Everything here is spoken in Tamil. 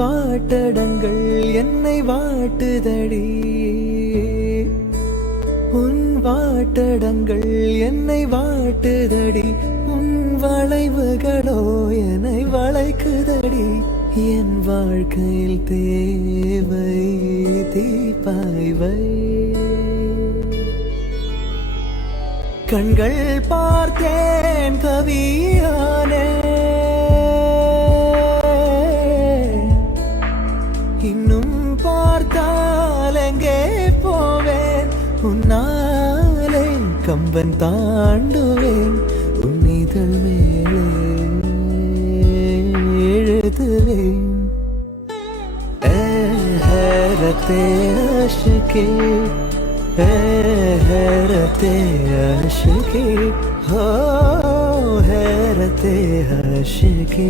வாட்டடங்கள் என்னை வாட்டுதடி உன் வாட்டடங்கள் என்னை வாட்டுதடி உன் வளைவுகளோ என்னை வளைக்குதடி என் வாழ்க்கையில் தேவை தீபாய்வை கண்கள் பார்த்தேன் கவியானே இன்னும் பார்த்தால் எங்கே போவேன் உன்னாலே கம்பன் தாண்டுவேன் உன் இதழ் மேலே எழுதுவேன் हैरते आशिकी हैरते आशिकी हो हैरते आशिकी